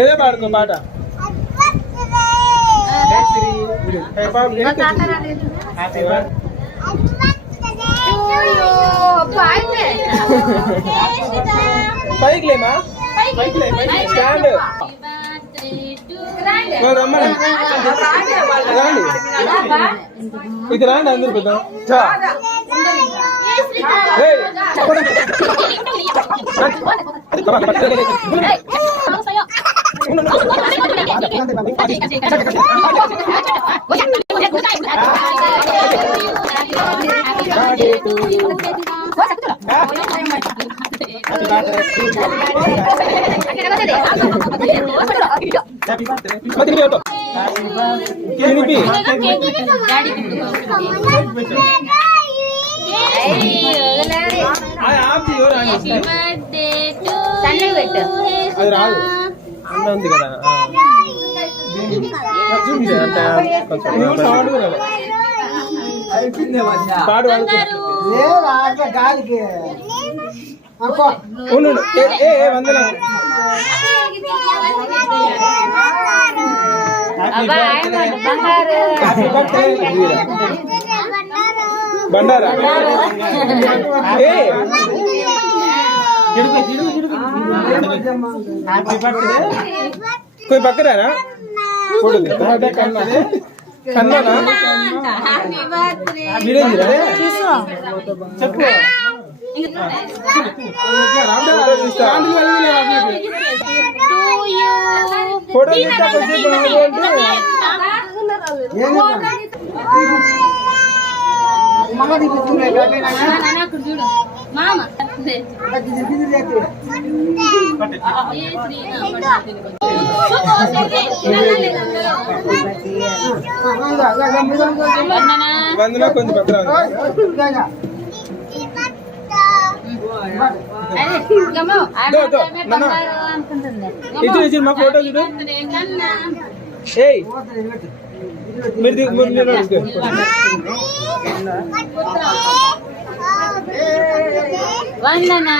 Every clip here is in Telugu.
ఏదే పాడుకో పాట. పైకి లేమా, పైకి లే, స్టాండ్ రమ్మని రండి, ఇది రండి అందరు పెద్దాం. అది రాదు అన్న ఉంది కదా. పాడు వందల బండారా कोई पकड़ा ना फोटो दे कन्ना ना చెప్పు ఫోటో వందన కొంచెం పక్కన ఇటు మా ఫోటో చూడు. మీరు వందనా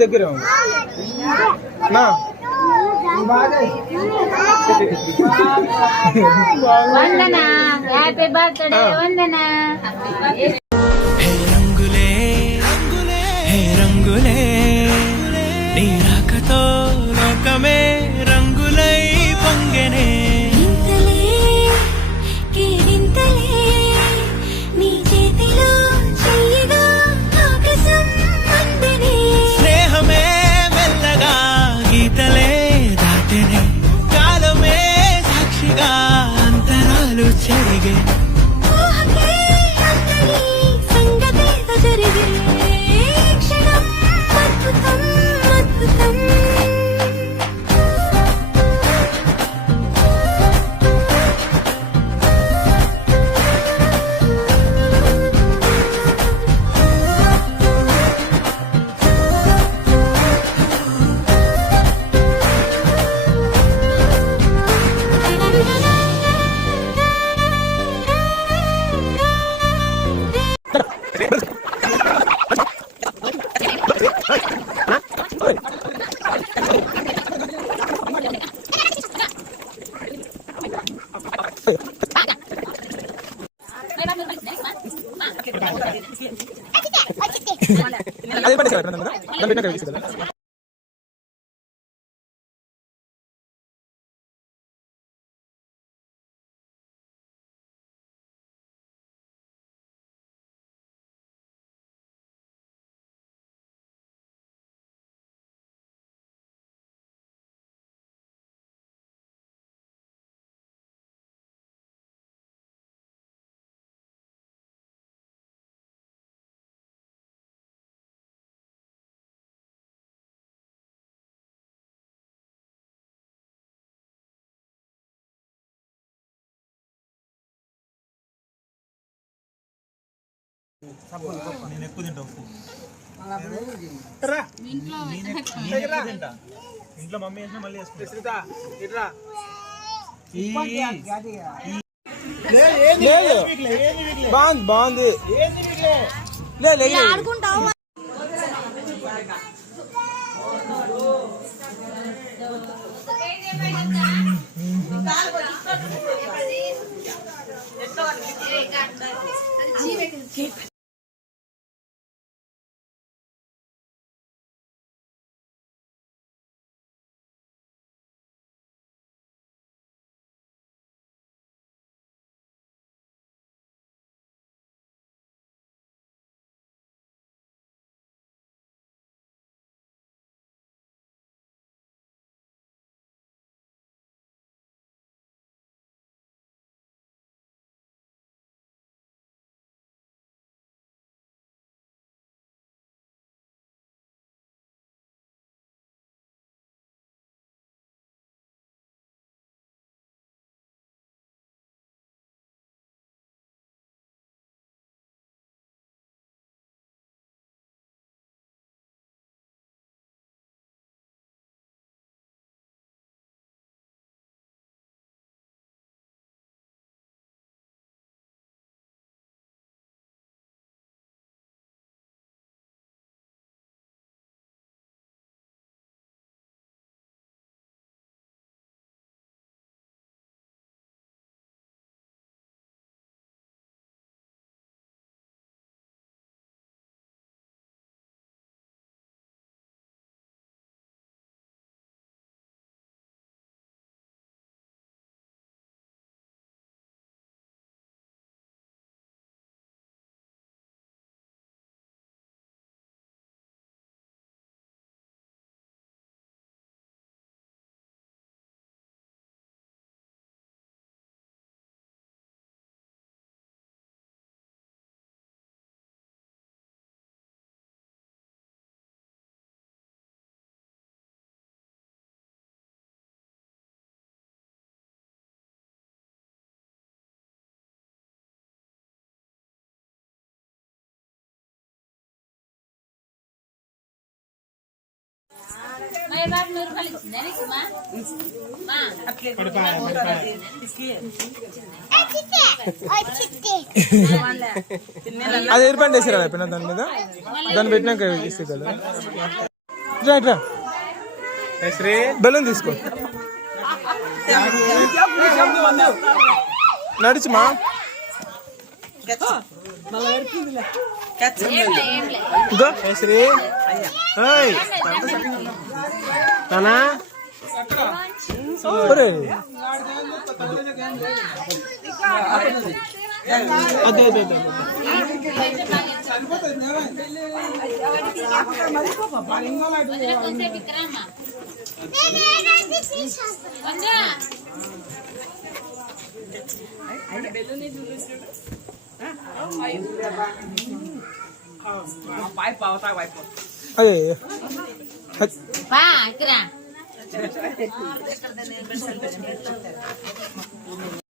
దగ్గర వందనా హ్యాపీ బర్త్డే వందనా. రంగులే రంగులే నీ రాకతో లోకమే రంగులై పొంగెనే. స్నేహమే మెల్లగా గీతలే దాటెనే, కాలమే సాక్షిగా అంతరాలు చెరిగే. అదే పడేసి నేను ఎక్కువ తింటా ఉప్పు. ఇంట్లో మమ్మీ వేసినా మళ్ళీ వేసుకుంటా. లేదు బాగుంది బాగుంది లేదు ఆడుకుంటావు అది ఏర్పాటు చేసారా అయిపోయినా దాని మీద దాన్ని పెట్టినాక ఇస్తే కదా ఇట్లా ఇట్లా బెలూన్ తీసుకో నడిచిమా శ్రీ నానా అదే అదే అదే అదే